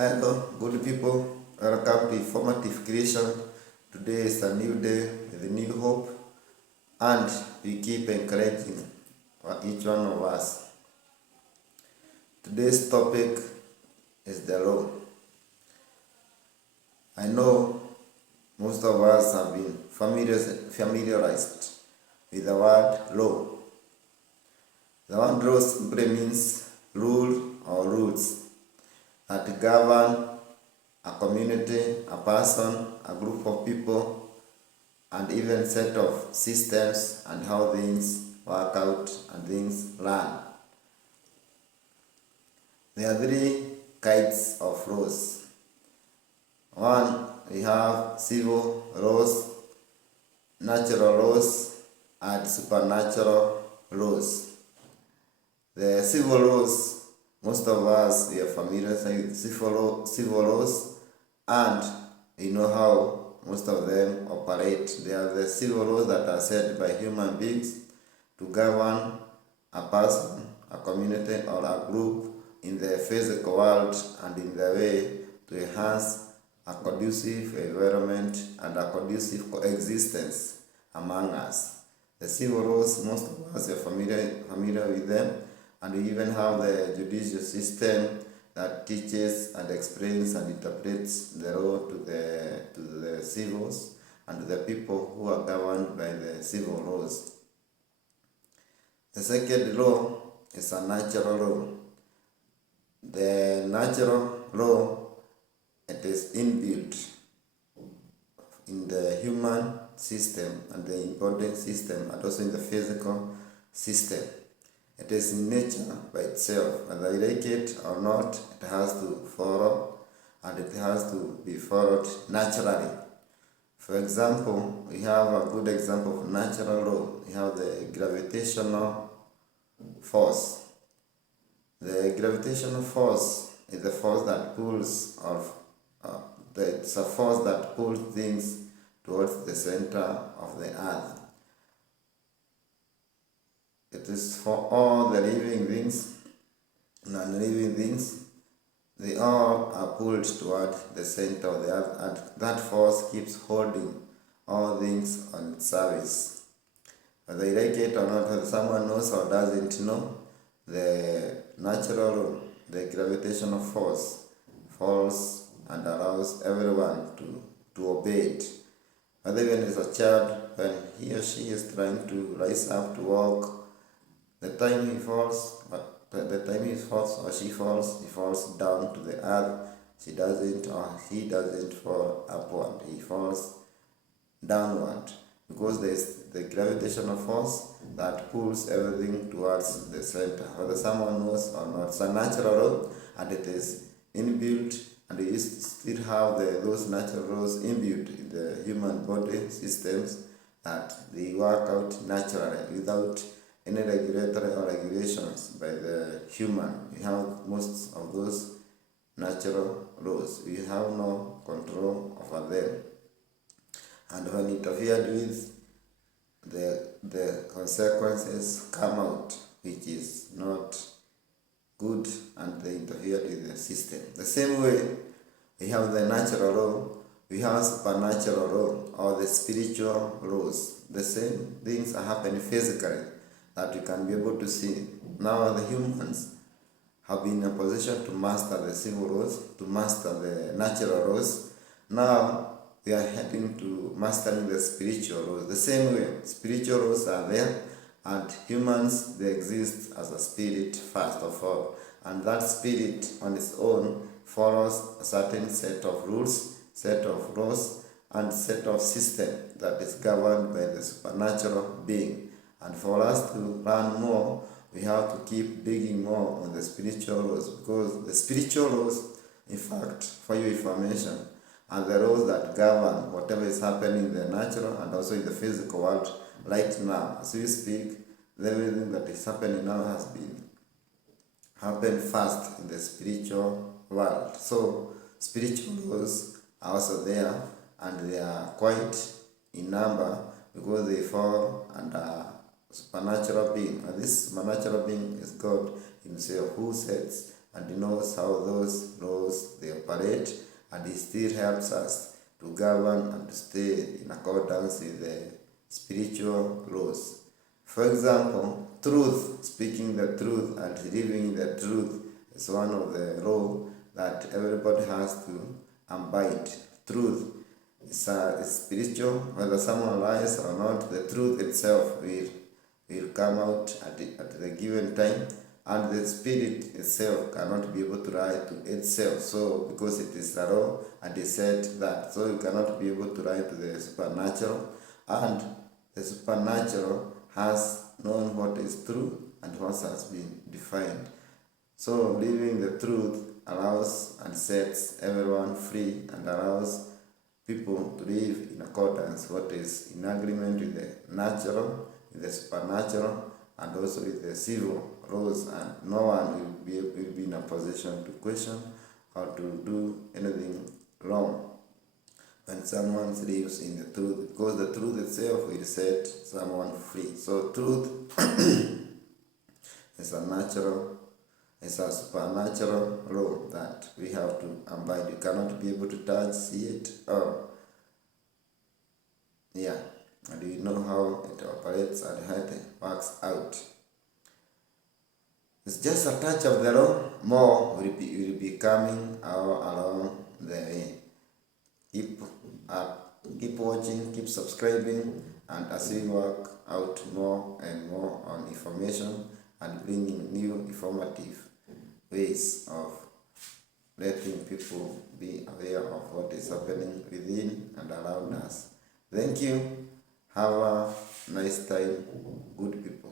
Hello, good people. Welcome to Informative Creation. Today is a new day with a new hope, and we keep encouraging each one of us. Today's topic is the law. I know most of us have been familiarized with the word law. The word law simply means rule or rules that govern a community, a person, a group of people, and even set of systems and how things work out and things run. There are three kinds of laws. One, we have civil laws, natural laws, and supernatural laws. The civil laws, most of us we are familiar with civil laws, and we know how most of them operate. They are the civil laws that are set by human beings to govern a person, a community, or a group in the physical world and in the way to enhance a conducive environment and a conducive coexistence among us. The civil laws, most of us are familiar with them, and we even have the judicial system that teaches and explains and interprets the law to the civils and to the people who are governed by the civil laws. The second law is a natural law. The natural law, it is inbuilt in the human system and the embodied system and also in the physical system. It is in nature by itself, whether you like it or not, it has to follow and it has to be followed naturally. For example, we have a good example of natural law. We have the gravitational force. The gravitational force is the force that pulls, it's a force that pulls things towards the center of the earth. It is for all the living things, non-living things. They all are pulled toward the center of the earth, and that force keeps holding all things on its service. Whether you like it or not, whether someone knows or doesn't know, the natural law, the gravitational force, falls and allows everyone to obey it. Whether even as a child, when he or she is trying to rise up to walk, the time he falls or she falls, he falls down to the earth. She doesn't or he doesn't fall upward. He falls downward because there is the gravitational force that pulls everything towards the center. Whether someone knows or not, it's a natural law and it is inbuilt, and we still have those natural laws inbuilt in the human body systems that they work out naturally without any regulatory or regulations by the human. We have most of those natural laws. We have no control over them. And when interfered with, the consequences come out, which is not good, and they interfered with the system. The same way we have the natural law, we have supernatural law or the spiritual laws. The same things are happening physically that you can be able to see. Now the humans have been in a position to master the civil laws, to master the natural laws. Now we are heading to mastering the spiritual laws. The same way, spiritual laws are there, and humans, they exist as a spirit first of all. And that spirit on its own follows a certain set of rules, set of laws, and set of system that is governed by the supernatural being. And for us to learn more, we have to keep digging more on the spiritual laws, because the spiritual laws, in fact, for your information, are the laws that govern whatever is happening in the natural and also in the physical world right now. As we speak, everything that is happening now has happened first in the spiritual world. So spiritual laws are also there, and they are quite in number because they fall under supernatural being, and this supernatural being is God himself, who sets and knows how those laws they operate. operate, and it still helps us to govern and to stay in accordance with the spiritual laws. For example, truth, speaking the truth and living the truth is one of the law that everybody has to abide. Truth is spiritual. Whether someone lies or not, the truth itself will come out at the given time, and the spirit itself cannot be able to lie to itself. So because it is the law and it said that, so you cannot be able to lie to the supernatural, and the supernatural has known what is true and what has been defined. So living the truth allows and sets everyone free and allows people to live in accordance what is in agreement with the natural, with the supernatural, and also with the civil laws, and no one will be in a position to question or to do anything wrong when someone lives in the truth, because the truth itself will set someone free. So truth is a natural, it's a supernatural law that we have to abide. You cannot be able to touch, see it, or and we know how it operates and how it works out. It's just a touch of the law. More will be coming along the way. Keep watching, keep subscribing, and as we work out more and more on information and bringing new informative ways of letting people be aware of what is happening within and around us. Thank you. Have a nice time, good people.